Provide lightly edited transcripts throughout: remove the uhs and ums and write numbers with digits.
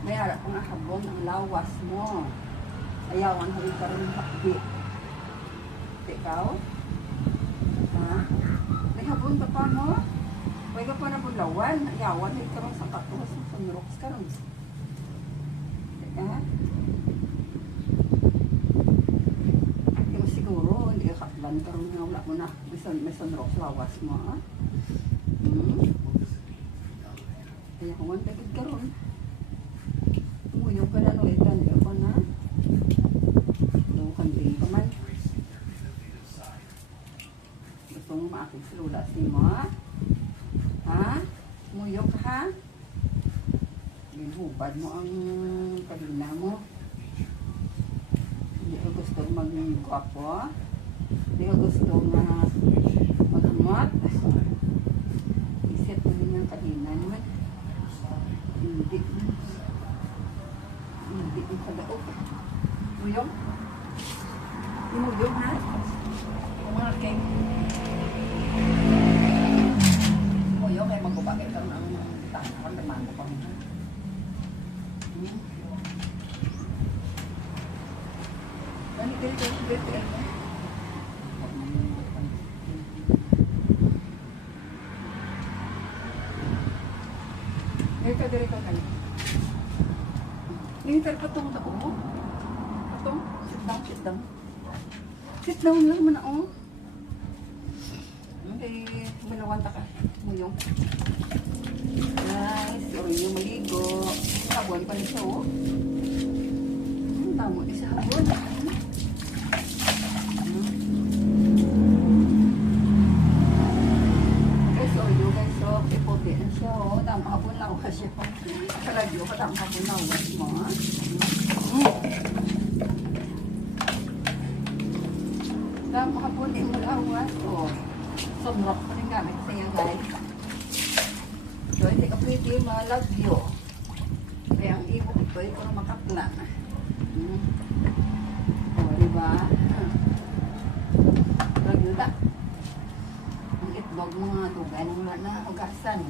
May harap kong habon ang lawas mo. Ayawan ko rin ka rin hakbi. Ikaw? Ha? May habon ka pa mo? Huwag ka pa na bulawan. Ayawan rin ka rin sa katos. Sa niroks ka rin. Ha? Hindi mo siguro. Hindi ka kaklan ka rin. Wala mo na. May sunroks lawas mo. Ha? Ayawan dagid ka rin. Umuyo ka na no. Ikan ka na. Lukan din ka man. Gusto mo maakit sa lula si mo, ha? Ha? Umuyo ka, ha? Ginhubad mo ang kalina mo. Hindi ka gusto mag-gwapo. Hindi ka gusto mag-amot. Iset mo rin ang kalina naman. Hindi yung kadaog. Muyong? Muyong, ha? Umarking. Muyong, ay magubagay ka ng tangan. Naman ko pa mo. Dito. Dito kayo. Dito patong na mo. Patong. Sit down. Sit down lang mo na oh. Okay, malawanta ka. Muyong. Nice. Sorry yung maligo. Sabon pa rin siya oh. Tamo isa sabon. Siya, oh, tama hapon lang ako siya. Sa radyo ko, tama hapon lang ako mo, ha? Tama hapon din mo lawas, oh. Sumrock pa rin gamit sa iyo, guys. So, hindi ka pwede malagyo. Kaya ang ibog ito, ay parang makapla. Oh, diba? Lagyo na. Ang itlog mga dugay ng wala na ugasan.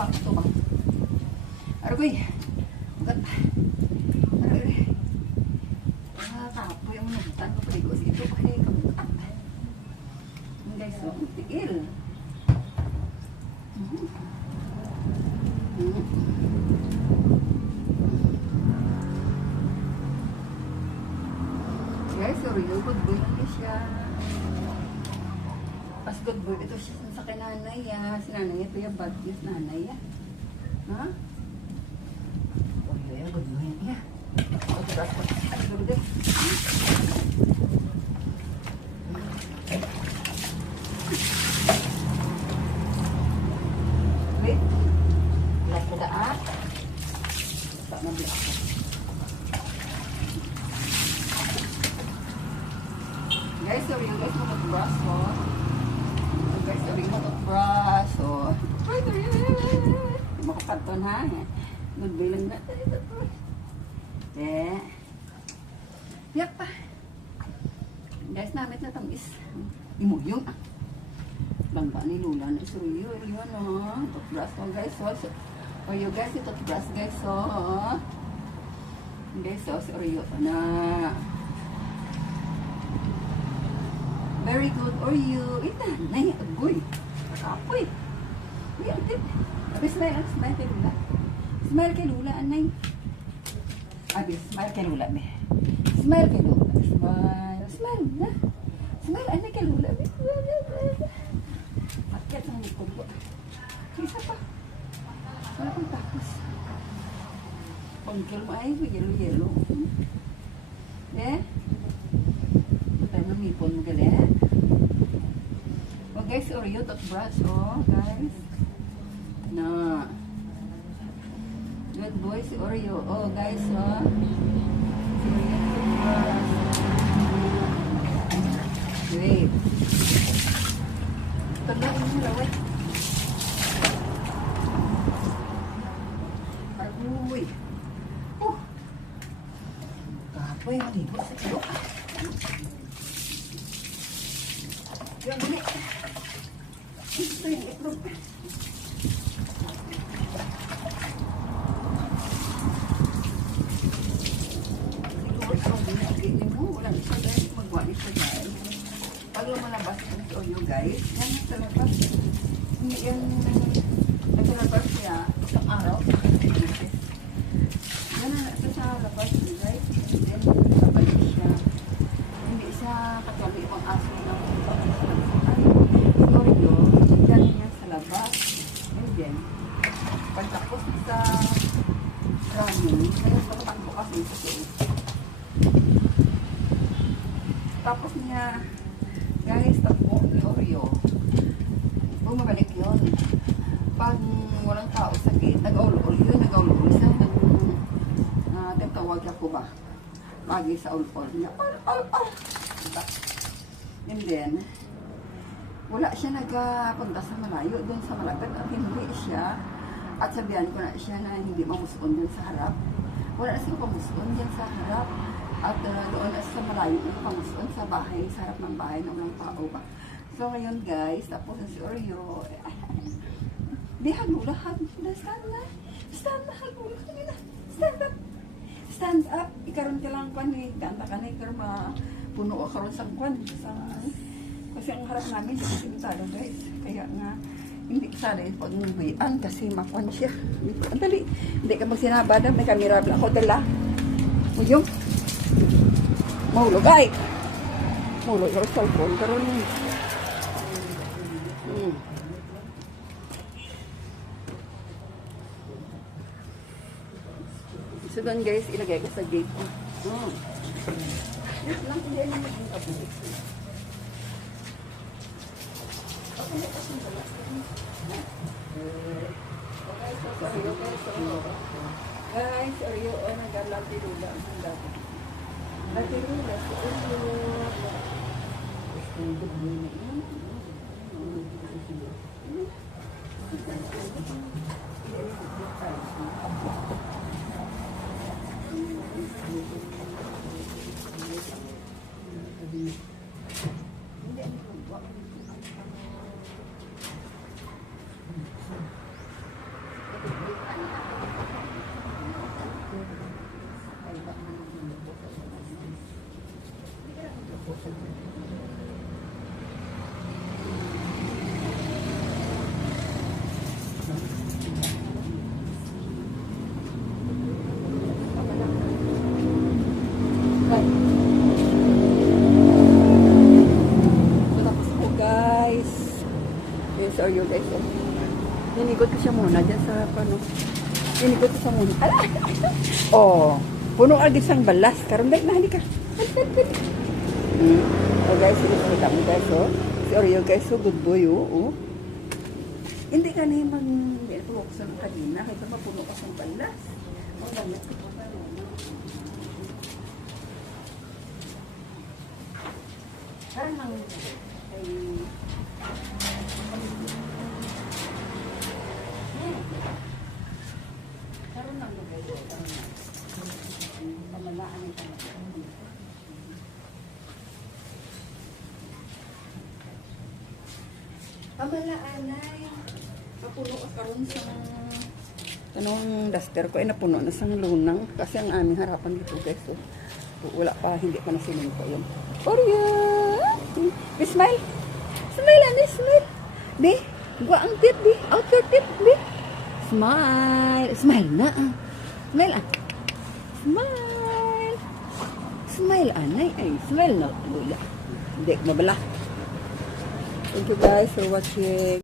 Tubang. Aroy. Ugat. Aroy. Kapoy ang nabutan ko paligo. Ito pa rin kabutan. Guys, so, tigil. Guys, sorry. Good boy lang siya. Pas good boy. Ito siya sa kinanay. Si nanay ito yung bad news nanay. Ha? Oh, yeah, good boy. Yeah. Okay, that's what I'm going to do. Wait. Like ko daan. Tak na biyak ko. Guys, sorry yung guys mag-brush ko. Guys, sorry mag-brush. So, makakanton ha. Good bilang na. Yak pa. Guys, namit na tamis. Imuyong ah. Bangba ni Lula na isuyo. Yun o. Toothbrush ko guys. For you guys, toothbrush guys. Guys, sorry yun na. Very good. Or you. Ita. Nay, agoy. Apoy. Yan din. Abi, smile kay Lula. Smile kay Lula, anay. Abi, smile kay Lula, be. Smile kay Lula. Smile na. Smile, anay kay Lula, be. Akyat ang likod ko. Isa pa. Wala kong tapos. Pangkil mo ay, yellow. Eh? Patay mo Guys, Oreo toothbrush, oh, guys. Na. Good boy si Oreo. Oh, guys, oh. Si Oreo toothbrush. Wait. Ito lang yung laway. Uy. Kapoy, maligo sa kilo. Yan, muli. Ito yung itlog. Siguro ito ang binigay mo. Walang isa guys. Magwa isa guys. Pag lumalabas yung toyo guys, yan sa labas. Yung naglalabas siya isang araw. Yan na sa labas guys. Then, sabalik siya. Hindi siya katulad ibang aso ng Oreo, dyan niya sa labas. And then, pagtapos sa running, kaya pagtakbo kasi sa suot. Tapos niya, guys, takbo ni Oreo. Bumabalik yun. Pag walang tao sa gate, nag-ul-ul yun, nag-ul-ul siya. Tawag ako ba? Lagi sa ul-ul niya. Ul-ul-ul! Diba? And then, wala siya nagpunta sa malayo, doon sa malapit at hindi siya, at sabihan ko na siya na hindi mamuson doon sa harap. Wala na siyang pamuson dyan sa harap at doon na sa malayo yung pamuson sa bahay, sa harap ng bahay ng mga tao ba. So ngayon guys, tapos si Oreo, di hagulahan, stand na, hagulahan nila, stand up. Stand up, ikaroon ka lang kwan eh, ganda ka na, ikaroon puno ka karoon sa kwan, kasi ang harap namin, hindi simitado guys, kaya nga, hindi kasali pag nubuyan, kasi makwan siya, ang dali, hindi ka magsinabada, may kamera ako dala, muyong, mahulog ay, mahulog karoon sa cellphone, karoon So doon guys, ilagay ko sa gate ko. Yes lang, hindi na maging kabulit. Guys, Oreo, nag-latirula ang handa. Latirula, si Oreo. Oreo guys. Ninigot ko siya muna dyan sa pano. Ninigot ko siya muna. Ala! Oh, puno agad siyang balas. Karoon dahil na, halika. Oh guys, kita mo guys, oh. Si Oreo guys, so good boy, oh. Hindi ka na mag-tuwak sa kanina. Kaya mapuno ka siyang balas. Ang gamit ko pa rin. Karoon lang ay karoon lang lugay ko. Pamalaan ito. Pamalaan ay napuno ka karoon sa tanong duster ko ay napuno na sa lunang kasi ang aming harapan dito guys. So, wala pa, hindi pa nasilin ko yung Oreo! Smile! Smile, Annie, smile! Di, gua ang tip, di. Out your tip, di. Smile! Smile na, ah. Smile, ah. Smile! Smile, Anay. Ay, smile na. Hindi, mabala. Thank you guys for watching.